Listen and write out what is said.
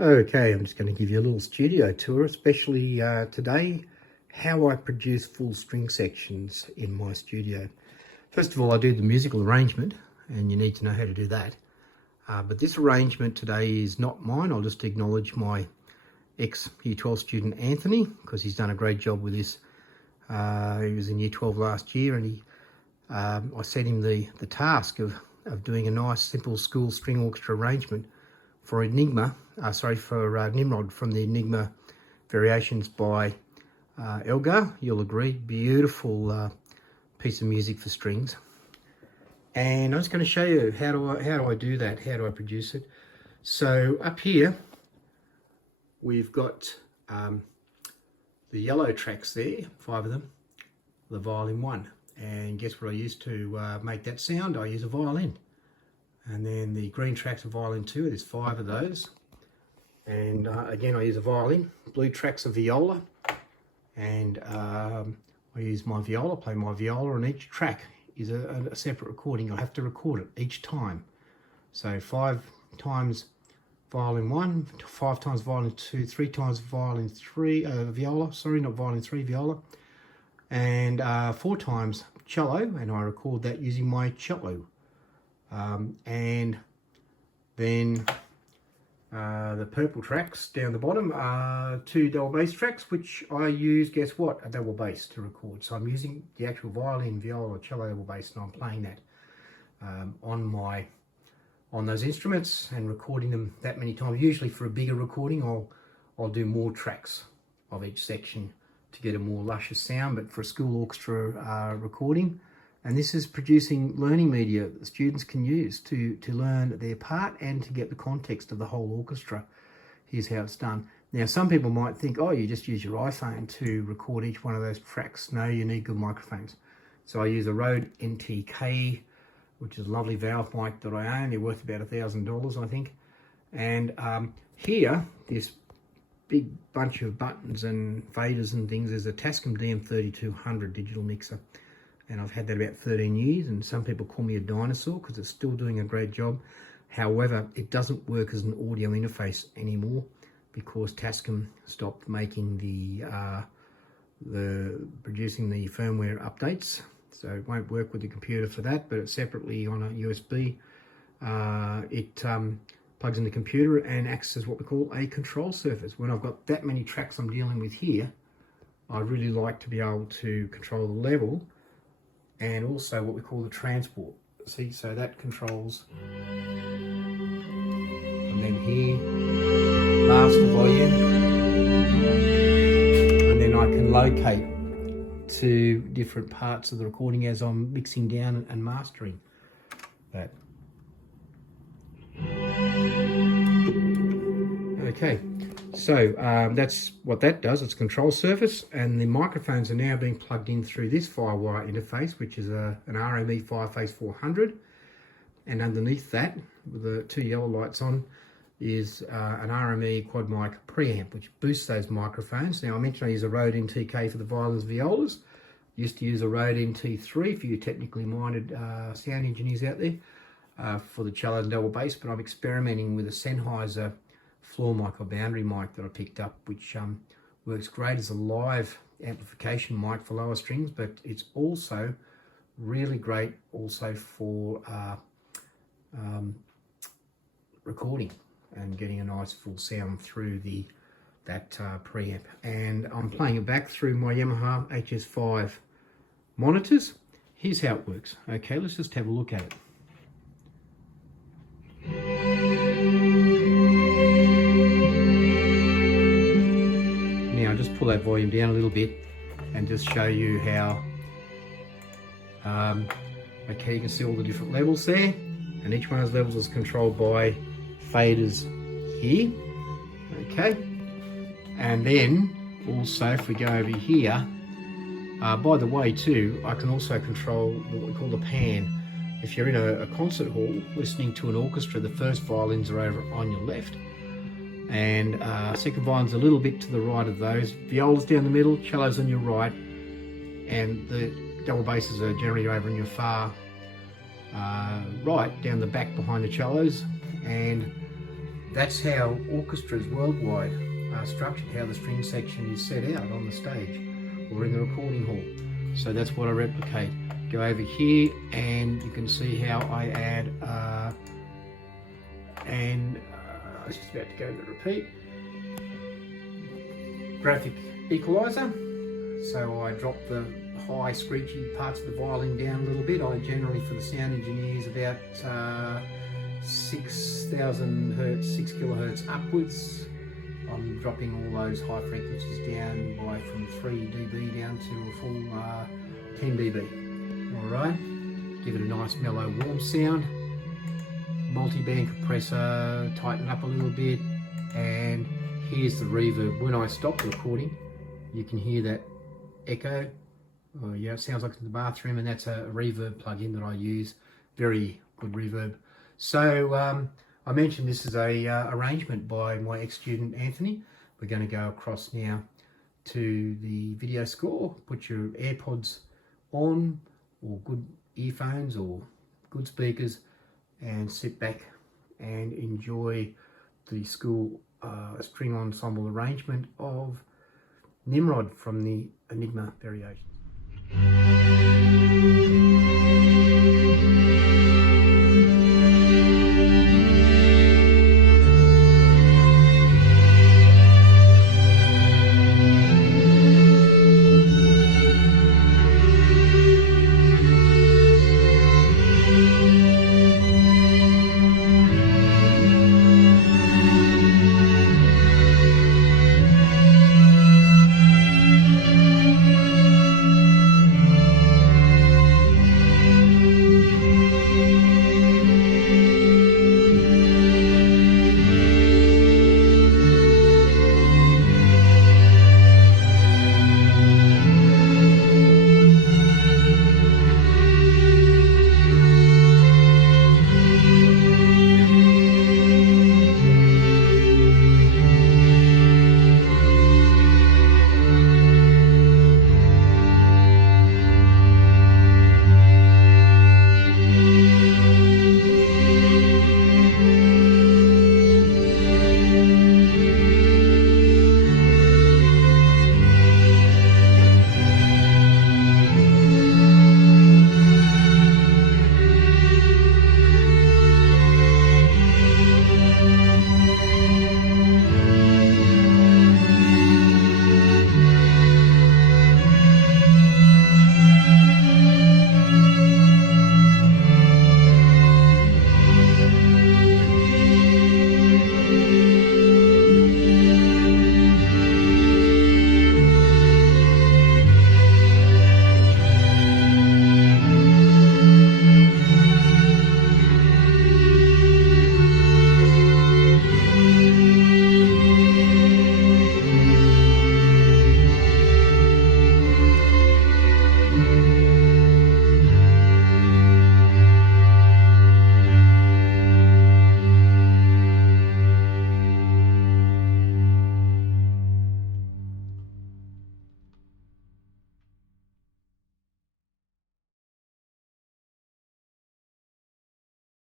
Okay, I'm just going to give you a little studio tour, especially today, how I produce full string sections in my studio. First of all, I do the musical arrangement, and you need to know how to do that. But this arrangement today is not mine. I'll just acknowledge my ex-Year 12 student, Anthony, because he's done a great job with this. He was in Year 12 last year, and I set him the task of doing a nice, simple school string orchestra arrangement for Nimrod from the Enigma Variations by Elgar. You'll agree, beautiful piece of music for strings. And I'm just going to show you how do I do that, how do I produce it. So up here we've got the yellow tracks there, 5 of them, the violin 1. And guess what I use to make that sound? I use a violin. And then the green tracks are violin 2, there's 5 of those. And again, I use a violin. Blue tracks are viola. And I use my viola, play my viola, and each track is a separate recording. I have to record it each time. So 5 times violin 1, 5 times violin 2, 3 times violin 3, viola, sorry, not violin 3, viola. And 4 times cello, and I record that using my cello. And then the purple tracks down the bottom are 2 double bass tracks, which I use, guess what, a double bass to record. So I'm using the actual violin, viola, or cello double bass, and I'm playing that on those instruments and recording them that many times. Usually for a bigger recording, I'll do more tracks of each section to get a more luscious sound, but for a school orchestra recording. And this is producing learning media that the students can use to learn their part and to get the context of the whole orchestra. Here's how it's done. Now, some people might think, oh, you just use your iPhone to record each one of those tracks. No, you need good microphones. So I use a Rode NTK, which is a lovely valve mic that I own. They're worth about $1,000, I think. And here, this big bunch of buttons and faders and things is a Tascam DM3200 digital mixer. And I've had that about 13 years, and some people call me a dinosaur because it's still doing a great job. However, it doesn't work as an audio interface anymore because Tascam stopped making producing the firmware updates. So it won't work with the computer for that, but it's separately on a USB. It plugs in the computer and acts as what we call a control surface. When I've got that many tracks I'm dealing with here, I really like to be able to control the level and also what we call the transport. See, so that controls, and then here, master volume, and then I can locate to different parts of the recording as I'm mixing down and mastering that. Okay, so that's what that does. It's a control surface, and the microphones are now being plugged in through this firewire interface, which is an RME 5-phase 400, and underneath that, with the 2 yellow lights on, is an RME quad mic preamp, which boosts those microphones. Now, I mentioned I use a Rode NTK for the violins, violas. Used to use a Rode NT3 for you technically minded sound engineers out there for the cello and double bass, but I'm experimenting with a Sennheiser floor mic or boundary mic that I picked up, which works great as a live amplification mic for lower strings, but it's also really great also for recording and getting a nice full sound through that preamp. And I'm playing it back through my Yamaha HS5 monitors. Here's how it works. Okay, let's just have a look at it. Now, just pull that volume down a little bit and just show you how, okay, you can see all the different levels there, and each one of those levels is controlled by faders here, okay? And then also, if we go over here, by the way too, I can also control what we call the pan. If you're in a concert hall listening to an orchestra, the first violins are over on your left, and second violin's a little bit to the right of those. Viola's down the middle, cello's on your right, and the double basses are generally over on your far right, down the back behind the cellos, and That's how orchestras worldwide are structured, how the string section is set out on the stage or in the recording hall. So that's what I replicate. Go over here and you can see how I add I was just about to go to repeat, graphic equalizer. So I drop the high screechy parts of the violin down a little bit. I generally, for the sound engineers, about 6,000 hertz, 6 kilohertz upwards. I'm dropping all those high frequencies down by from 3 dB down to a full 10 dB. All right, give it a nice mellow warm sound. Multi-band compressor, tighten up a little bit, and here's the reverb. When I stop the recording, you can hear that echo. Oh, yeah, it sounds like it's in the bathroom, and that's a reverb plugin that I use. Very good reverb. So I mentioned this is a arrangement by my ex-student Anthony. We're going to go across now to the video score. Put your AirPods on, or good earphones, or good speakers, and sit back and enjoy the school string ensemble arrangement of Nimrod from the Enigma Variations.